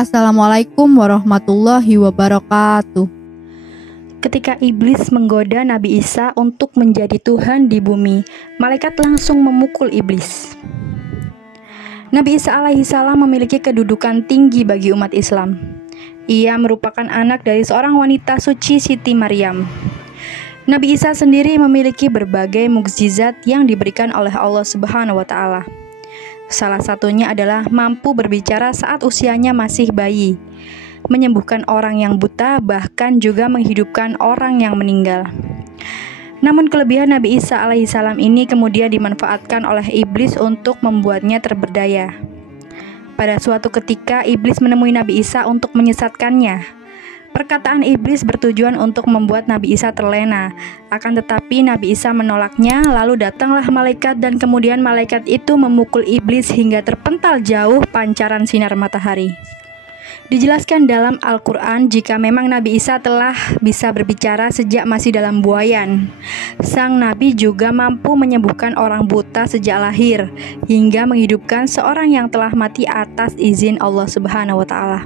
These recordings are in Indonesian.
Assalamualaikum warahmatullahi wabarakatuh. Ketika iblis menggoda Nabi Isa untuk menjadi Tuhan di bumi, malaikat langsung memukul iblis. Nabi Isa alaihissalam memiliki kedudukan tinggi bagi umat Islam. Ia merupakan anak dari seorang wanita suci, Siti Maryam. Nabi Isa sendiri memiliki berbagai mukjizat yang diberikan oleh Allah Subhanahu wa Ta'ala. Salah satunya adalah mampu berbicara saat usianya masih bayi, menyembuhkan orang yang buta, bahkan juga menghidupkan orang yang meninggal. Namun kelebihan Nabi Isa alaihissalam ini kemudian dimanfaatkan oleh iblis untuk membuatnya terberdaya. Pada suatu ketika iblis menemui Nabi Isa untuk menyesatkannya. Perkataan iblis bertujuan untuk membuat Nabi Isa terlena. Akan tetapi Nabi Isa menolaknya, lalu datanglah malaikat dan kemudian malaikat itu memukul iblis hingga terpental jauh pancaran sinar matahari. Dijelaskan dalam Al-Quran jika memang Nabi Isa telah bisa berbicara sejak masih dalam buayan. Sang Nabi juga mampu menyembuhkan orang buta sejak lahir, hingga menghidupkan seorang yang telah mati atas izin Allah Subhanahu wa Ta'ala.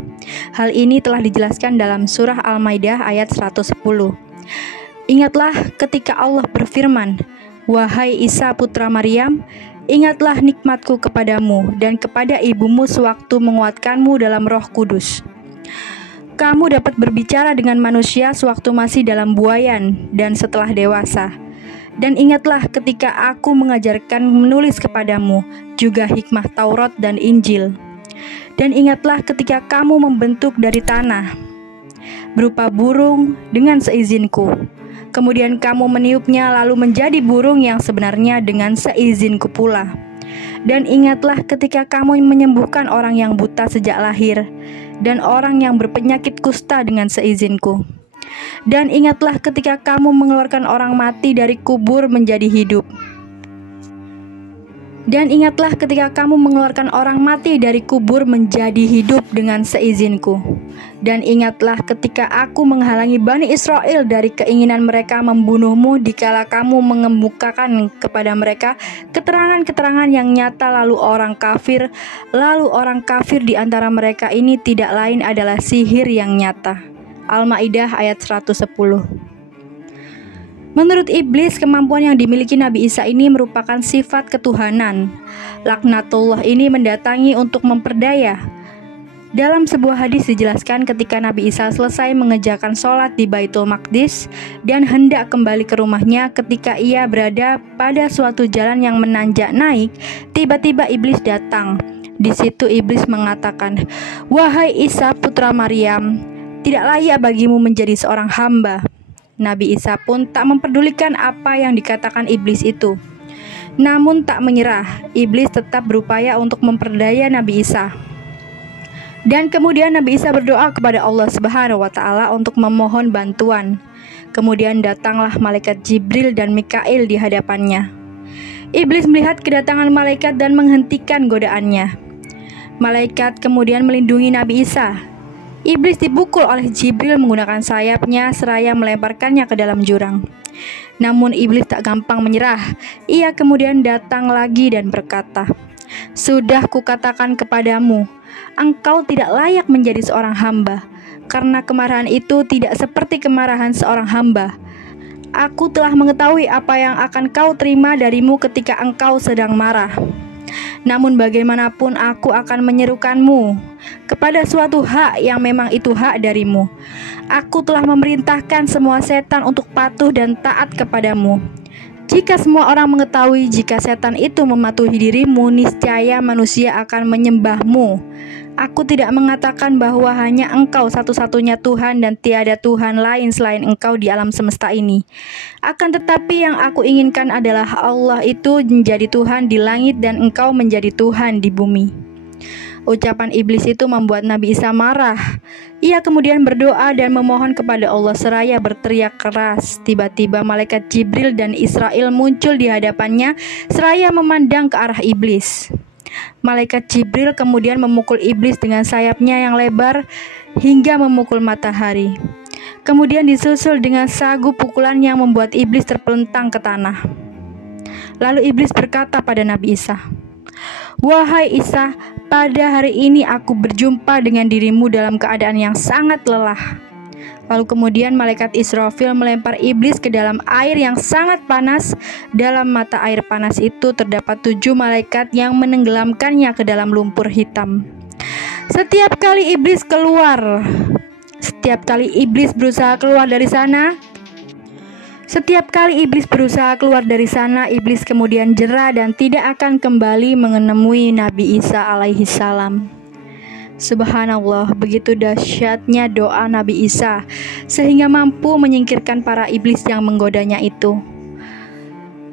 Hal ini telah dijelaskan dalam surah Al-Maidah ayat 110. Ingatlah ketika Allah berfirman, "Wahai Isa putra Maryam, ingatlah nikmatku kepadamu dan kepada ibumu sewaktu menguatkanmu dalam Roh Kudus. Kamu dapat berbicara dengan manusia sewaktu masih dalam buayan dan setelah dewasa. Dan ingatlah ketika aku mengajarkan menulis kepadamu, juga hikmah Taurat dan Injil. Dan ingatlah ketika kamu membentuk dari tanah, berupa burung dengan seizinku. Kemudian kamu meniupnya lalu menjadi burung yang sebenarnya dengan seizinku pula. Dan ingatlah ketika kamu menyembuhkan orang yang buta sejak lahir dan orang yang berpenyakit kusta dengan seizinku. Dan ingatlah ketika kamu mengeluarkan orang mati dari kubur menjadi hidup. Dan ingatlah ketika kamu mengeluarkan orang mati dari kubur menjadi hidup dengan seizinku. Dan ingatlah ketika aku menghalangi Bani Israel dari keinginan mereka membunuhmu dikala kamu mengemukakan kepada mereka keterangan-keterangan yang nyata lalu orang kafir di antara mereka ini tidak lain adalah sihir yang nyata." Al-Maidah ayat 110. Menurut iblis, kemampuan yang dimiliki Nabi Isa ini merupakan sifat ketuhanan. Laknatullah ini mendatangi untuk memperdaya. Dalam sebuah hadis dijelaskan ketika Nabi Isa selesai mengerjakan sholat di Baitul Maqdis dan hendak kembali ke rumahnya, ketika ia berada pada suatu jalan yang menanjak naik, tiba-tiba iblis datang. Di situ iblis mengatakan, "Wahai Isa putra Maryam, tidak layak bagimu menjadi seorang hamba." Nabi Isa pun tak memperdulikan apa yang dikatakan iblis itu. Namun tak menyerah, iblis tetap berupaya untuk memperdaya Nabi Isa. Dan kemudian Nabi Isa berdoa kepada Allah Subhanahu wa Ta'ala untuk memohon bantuan. Kemudian datanglah malaikat Jibril dan Mikail di hadapannya. Iblis melihat kedatangan malaikat dan menghentikan godaannya. Malaikat kemudian melindungi Nabi Isa. Iblis dipukul oleh Jibril menggunakan sayapnya seraya melemparkannya ke dalam jurang. Namun iblis tak gampang menyerah. Ia kemudian datang lagi dan berkata, "Sudah kukatakan kepadamu, engkau tidak layak menjadi seorang hamba, karena kemarahan itu tidak seperti kemarahan seorang hamba. Aku telah mengetahui apa yang akan kau terima darimu ketika engkau sedang marah. Namun bagaimanapun aku akan menyerukanmu kepada suatu hak yang memang itu hak darimu. Aku telah memerintahkan semua setan untuk patuh dan taat kepadamu. Jika semua orang mengetahui jika setan itu mematuhi dirimu, niscaya manusia akan menyembahmu. Aku tidak mengatakan bahwa hanya engkau satu-satunya Tuhan dan tiada Tuhan lain selain engkau di alam semesta ini. Akan tetapi yang aku inginkan adalah Allah itu menjadi Tuhan di langit dan engkau menjadi Tuhan di bumi." Ucapan iblis itu membuat Nabi Isa marah. Ia kemudian berdoa dan memohon kepada Allah seraya berteriak keras. Tiba-tiba malaikat Jibril dan Israel muncul di hadapannya seraya memandang ke arah iblis. Malaikat Jibril kemudian memukul iblis dengan sayapnya yang lebar hingga memukul matahari. Kemudian disusul dengan sagu pukulan yang membuat iblis terpelentang ke tanah. Lalu iblis berkata pada Nabi Isa, "Wahai Isa, pada hari ini aku berjumpa dengan dirimu dalam keadaan yang sangat lelah. Lalu kemudian malaikat Israfil melempar iblis ke dalam air yang sangat panas. Dalam mata air panas itu terdapat 7 malaikat yang menenggelamkannya ke dalam lumpur hitam. Setiap kali iblis berusaha keluar dari sana, iblis kemudian jera dan tidak akan kembali menemui Nabi Isa alaihi salam. Subhanallah, begitu dahsyatnya doa Nabi Isa sehingga mampu menyingkirkan para iblis yang menggodanya itu.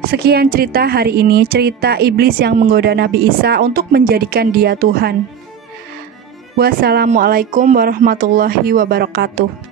Sekian cerita hari ini, cerita iblis yang menggoda Nabi Isa untuk menjadikan dia Tuhan. Wassalamualaikum warahmatullahi wabarakatuh.